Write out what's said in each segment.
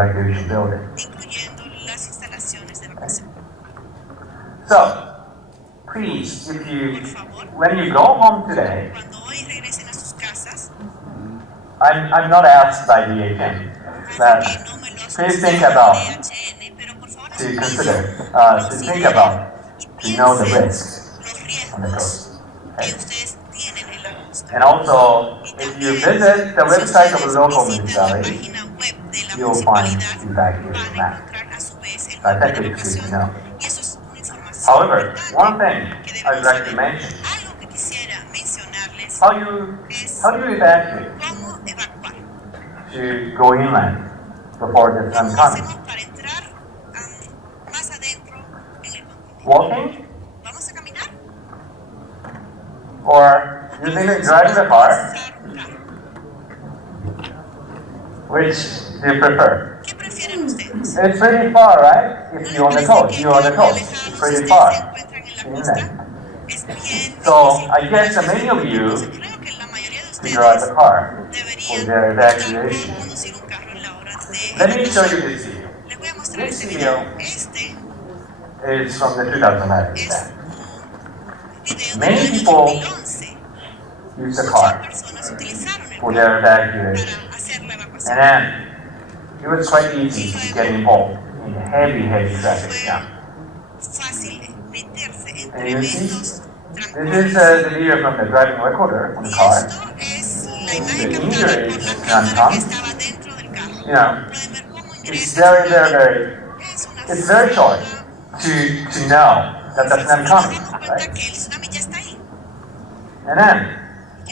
evacuation building. incluyendo las instalaciones de evacuación. So, please, Por favor, when you go home today, cuando hoy regresen a sus casas, I'm not asked by DHM, but que no me lo please think about, DHN, pero por favor to consider, to think about, to know the risks los on the riesgos coast. que Okay. ustedes tienen en la costa. And also, if you visit the website of the local Visitan la municipality, página web de la you'll find municipalidad, evacuation van a map. encontrar a su vez el I mapa de think it's good to evacuación. know. Y eso es una información However, importante one thing que I'd debemos like to saber. mention, Algo que quisiera mencionarles how do you evacuate cómo evacuar. to go inland before the sun ¿Cómo comes? hacemos para entrar más adentro en el continente? Walking ¿Vamos a caminar? or driving the car? Usar un carro. Which do you prefer? ¿Qué prefieren ustedes? It's pretty far, right? ¿No If les you're on the parece coast, que you're on the queda muy coast. alejado It's si pretty ustedes se far. encuentran en la Inland. costa? Es bien So difícil. I guess that many of you Entonces creo que la mayoría de figure out ustedes the car for deberían their optar evacuation. por conducir un carro en la hora de Let me show evacuación. you this video. Les voy a mostrar This este video video. Este is from the 2011 es event. un video del Many año people 2011. Use the Muchas car personas utilizaron el for carro their evacuation. para hacer la And evacuación. then it was quite easy to get involved in heavy traffic jam. Fue fácil meterse en And you see, tremendos this is trancones. the video from the driving recorder on the Y car. esto es la imagen The captada injury por la is cámara que non-com. estaba dentro del carro. You know, Pueden ver cómo it's ingresa es una it's very short to know that the tsunami Nos coming, damos cuenta right? que el tsunami ya está ahí. And then,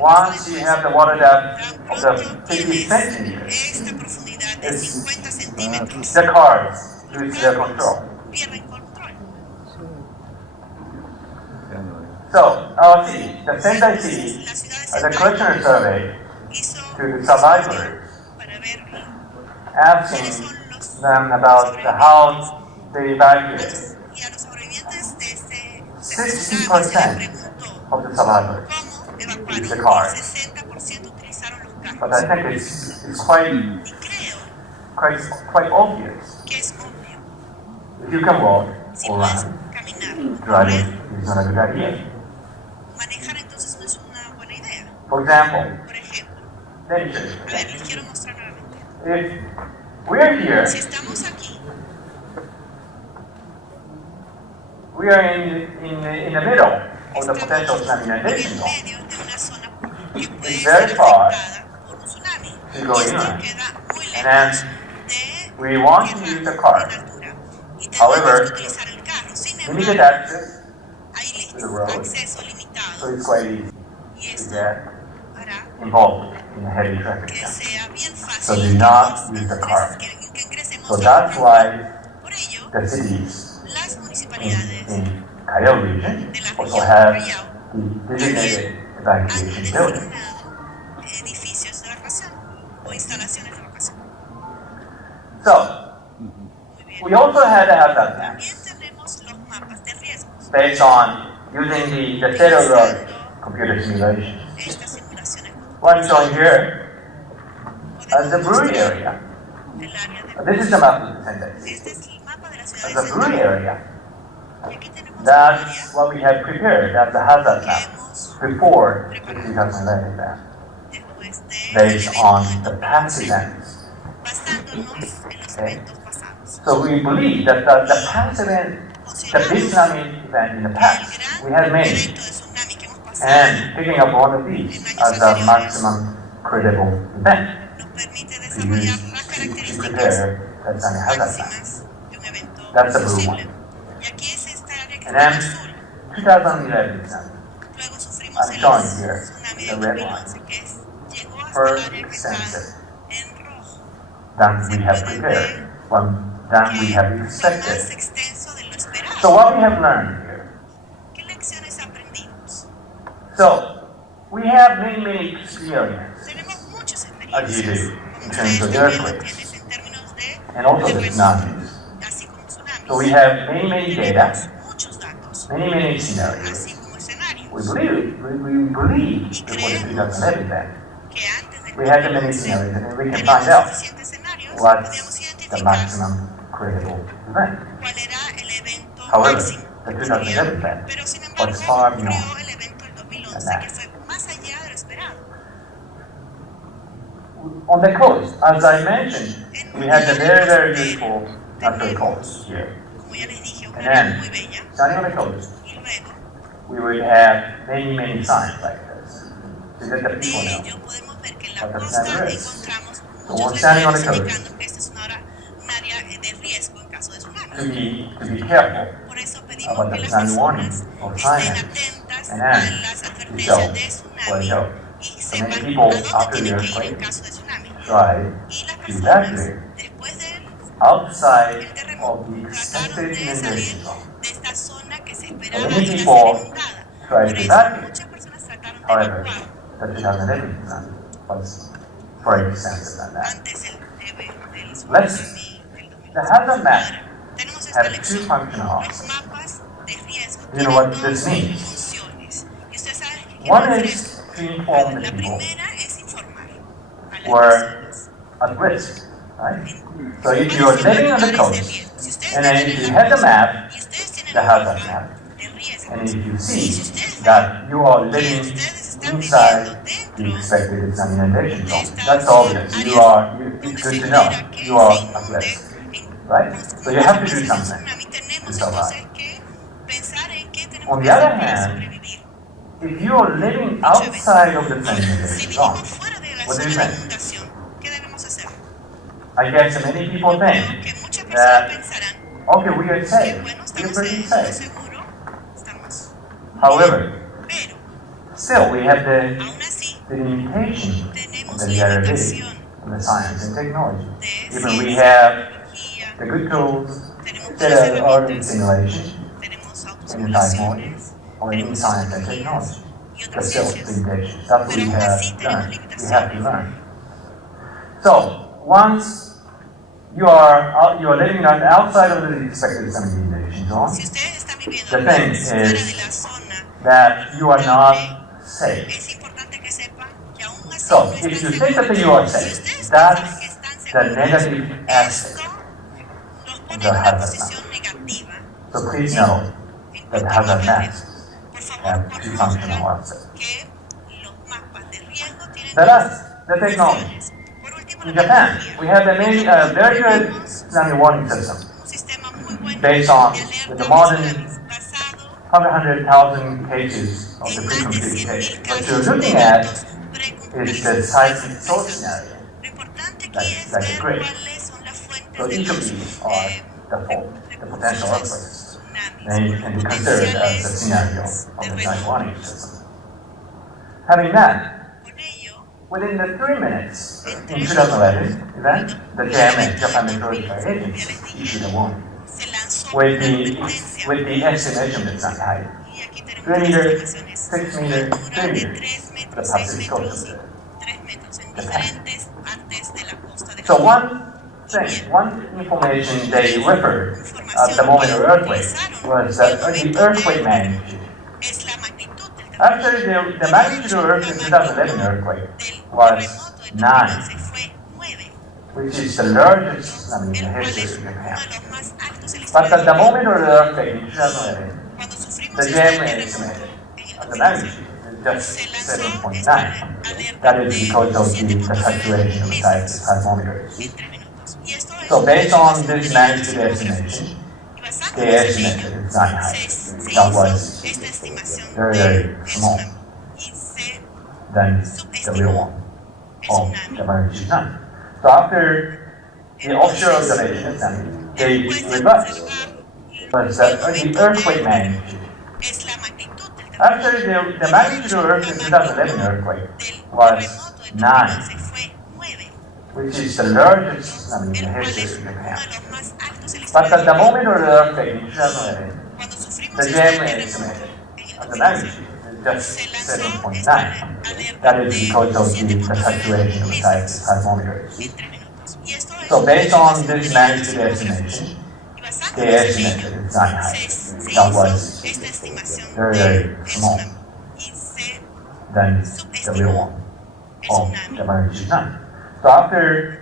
once you have the water depth Tan of the pronto 50 tienes centimeters, esta profundidad de 50 centímetros, the cars lose their control. pierden control. So, our city, the Sendai City, La ciudad de the Sendai questionnaire survey hizo to the un survivors, estudio para ver quiénes asking son los them about how they evacuated. y a los sobrevivientes de este 60% tsunami se les preguntó of the survivors. cómo Use the evacuaron. car. El 60% utilizaron los But carros. I think it's quite Y creo obvious. que es obvio. If you can walk Si or puedes run, caminar o correr, driving is not a good idea. manejar entonces no es una buena idea. For example, Por ejemplo, let me show you. a ver, les quiero mostrar nuevamente. If we're here, Si estamos aquí, we are in the middle of the potential tsunami en el inundation zone. medio de una zona que puede It's ser very far afectada por un tsunami. to Y go esto inland. queda muy And lejos then de we want to tierra use the car. en altura. Y tenemos However, que utilizar el carro. Sin Limited embargo, access, hay to the road. acceso so limitado it's quite easy y to esto get hará involved in heavy traffic que jam. sea bien So fácil do que not nos use the car. que ingresemos So a un that's carro. why Por ello, the cities las in municipalidades Callao region de la also región have Callao the designated han evacuation building. designado edificios de evacuación o instalaciones de evacuación. So Muy bien. we also had a hazard map También tenemos los mapas de riesgos. based on using the cellular computer simulations. Estas simulaciones What I'm showing here is the brewery area. del área de This is the map of the Sendai. Este es el mapa de la ciudad As de the brewery Sendai. area, Y aquí tenemos un that's área what we had prepared as the hazard que map hemos before the 2011 event, después de based on the past events. basándonos en los eventos pasados. So we believe that the past event, the big tsunami event in the El past, we gran had made, evento de tsunami que hemos pasado and picking up one of these as the maximum credible event nos permite to desarrollar use las to características prepare the tsunami hazard map. máximas de un evento That's the blue posible. one. Y aquí es esta área que And está en then azul. 2011 tsunami, Luego sufrimos I'm el showing here tsunami the de red 2011 que llegó hasta el far área que está extensive en rojo. than we have prepared, than we have Que fue más expected. extenso de lo esperado. So what we have learned here. ¿Qué lecciones aprendimos? So we have many experience, Tenemos muchas as you experiencias, do, como in ustedes terms of también lo earthquakes tienen en términos de and also the terremotos, tsunamis. así como tsunamis. So we have many data, Tenemos muchos datos, many scenarios. así como escenarios, We believe before the 2011 event. que antes de We had the many scenarios and we can teníamos find out suficientes escenarios, what podíamos identificar the maximum critical event. cuál era el evento However, máximo. the 2011 plan Pero sin embargo, was far ocurrió beyond el evento del 2011 that. que fue más allá de lo esperado. On the coast, as I mentioned, we had a very, very beautiful natural coast here. Como ya les dije, And una área then, muy bella. standing on the coast, Y luego, we would have many, many signs like this to let the de people know. ello, podemos ver que en la What the costa tsunami is. encontramos So muchos we're standing on the letreros coast. indicando que esta es un área de riesgo en caso de tsunami. To be careful Por eso pedimos about que the las tsunami warning personas or estén sign atentas and a then las to advertencias show de what tsunami help. y So many sepan people a dónde after the tienen que ir en earthquake caso de tsunami. tried Y las to personas, evacuate después del outside el of terremoto, the trataron expected de salir inundation zone. de esta zona que se So esperaba many iba a ser people inundada. tried Por to eso evacuate. muchas personas trataron de However, evacuar the 2011 plan was very extensive than that. antes del Let's- tsunami del 2011. The hazard map Ahora, tenemos esta had two lección. functional Los options. mapas de riesgo You know what tienen this dos means? funciones. Y ustedes saben qué quiere One decir is esto. to inform the La people primera es informar a las were personas. at risk, right? So ¿Cuáles if you're son los living on the lugares de coast, riesgo? Si ustedes and then viven if en you la have the costa map, y ustedes tienen the un hazard mapa map, de riesgo, and if you y si see ustedes ven that you are que living ustedes están inside viviendo the dentro expected inundation de zone, estas that's obvious. áreas You are, donde it's se good to know espera que you are se at inunde risk, en right? So you have to do consecuencia del something tsunami, tenemos to survive. entonces que pensar en qué tenemos On que the hacer other para hand, sobrevivir. if you are living outside of the Ahora, si inundation zone, vivimos fuera de la what do zona you de think? inundación, ¿qué debemos hacer? I guess many people Creo think que muchas personas that, pensarán okay, we are que safe, bueno, we're estamos pretty en lo safe. seguro, estamos However, pero still we have the aún así limitation of tenemos the reality limitación of the science and technology. de Even we ciencia, have tecnología, the good tools tenemos that buenas are in herramientas, simulation, tenemos in autosimulaciones, or in tenemos science and tecnologías technology. y But otras still, ciencias. limitations. That's what Pero we aún have así tenemos learned. We have to limitaciones. learn. So, once you are living outside of the expected inundation zone, Si ustedes están viviendo The thing fuera de is la zona, that you are not safe. es importante que sepan que aún así So, no if you están think that seguros. you are Si safe, ustedes piensan que están that's the seguros, negative aspect. esto nos pone the en una hazard posición negativa. So please know En that cuanto a hazard mapas de maps riesgo. Por favor, have two functional conozcan aspects. que los mapas de riesgo tienen The dos last, the technology. funciones. Por último, In la Japan, tecnología. we have a very good Tenemos tsunami warning system un sistema muy bueno based on de alerta the de modern tsunamis basado 100,000 cases of the en más de pre-computed 100.000 case. What casos you're de looking at eventos is the seismic source precomputarizados. scenario. Lo importante aquí Like- es like a ver grid. cuáles son las fuentes So de each of los these are the fault, the potential earthquakes. And you can be considered as the scenario of the tsunami warning system. Having that, Con ello, within the 3 minutes in 2011 event, the JMA, Japan Meteorological Agency, issued a warning se lanzó with una the advertencia. with the estimation of the height. Y aquí tenemos 3 las meters, estimaciones. 6 Una meters, altura 3 de meters. 3 metros, The 6 Pacific metros coast. y 3 metros en diferentes partes de la costa de So Japón. one thing, one information they referred at the moment of earthquake was that the earthquake magnitude. Es la magnitud del terremoto. Actually, the magnitude of the 2011 earthquake Del was terremoto del 9, 2011 fue 9, which is the largest tsunami in the el cual history es of uno Japan. de los más altos en la But historia at the de moment of the earthquake in 2011, Cuando sufrimos the este JMA terremoto estimated en at el the 2011, magnitude is just se lanzó esta 7.9. alerta That de is because of the 7.9 saturation of the seismometers. en 3 minutos. Y esto es So based on una this estimación magnitude demográfica. estimation, Y basado they en ese estimated ello, the tsunami se height. hizo That was esta estimación very, del very small tsunami. Y se than the real subestimó one el of tsunami. the magnitude 9. So after the offshore observation of tsunami, they Después de reversed. observar But the earthquake magnitude. es la magnitud del terremoto. Actually, the magnitude of the 2011 earthquake was 9, fue 9, which is the largest tsunami in el the cual history es of uno Japan. de los más altos en la But historia at the de moment of the earthquake in 2011, Cuando sufrimos the este JMA terremoto estimated en at el the 2011, magnitude is just se lanzó esta 7.9. alerta That de is because of the 7.9 saturation of the seismometers. en 3 minutos. Y esto es So based una on estimación this de magnitude demográfica. estimation, Y basado they en ese estimated ello, the tsunami se height. hizo That was esta estimación very, del very small tsunami. Y se than the real subestimó one el of tsunami. the magnitude 9. So after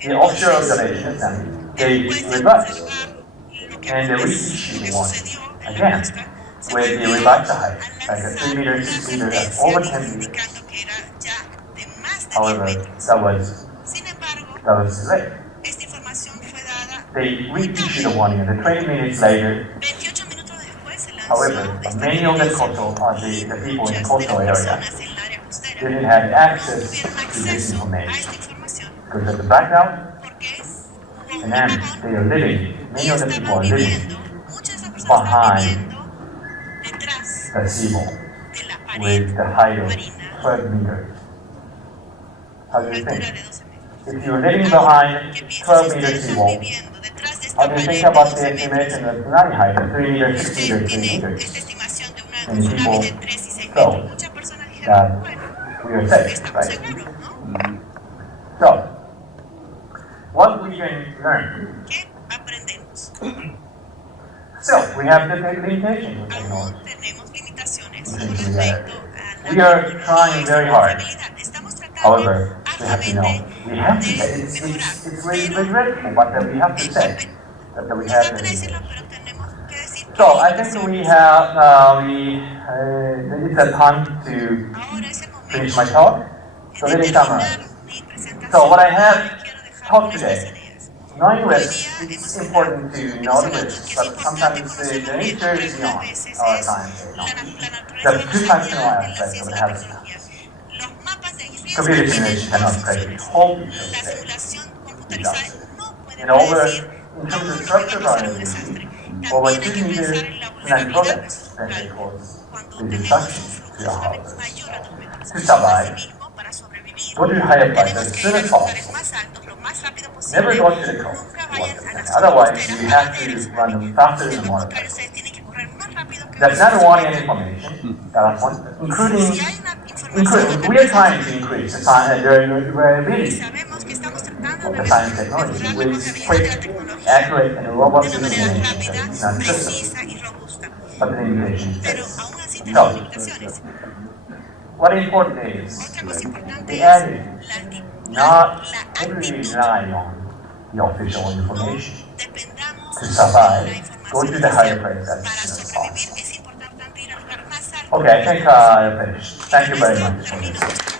the offshore observation of tsunami, they reversed and they reissued the warning again with the revised height, like a 3 meters, 6 meters, and over 10 meters. However, that was delayed. They reissued the warning, and 20 minutes later, however, many of the people in the coastal area didn't have access to this information because of the blackout, and then they are living, many of the people are living behind the seawall with the height of 12 meters. How do you think? If you're living behind 12 meters seawall, how do you think about the estimation of tsunami height of 3 meters, 6 meters, 3 meters? And people felt that we are safe, right? So, what we can learn? Still, we have different limitations with technology. We are trying very hard. However, we have to know, we have to say, it's really regretful, but we have to say that we have limitations. So, I think we have, it's a time to finish my talk. So let me summarize. So what I have taught today, knowing risk, it's important to know the risk, but sometimes the nature is beyond our science and knowledge. There are two functional aspects of the hazard. Computer simulation cannot predict the whole picture of the state. And in terms of structural variability, over 2 meters tsunami products potentially cause the destruction to your house. To survive, go to the higher price as soon as possible. Never go to the coast. Otherwise, you have to run faster than the motorcycle. That's not warning information. That's one. Including, we are trying to increase the variability of the science technology with quick, accurate, and robust information. It's not system, but the limitation is there. So, what is important is the adage, not heavily rely on the official information. To survive, go to the higher place as soon as possible. Okay, I think I finished. Thank you very much for this.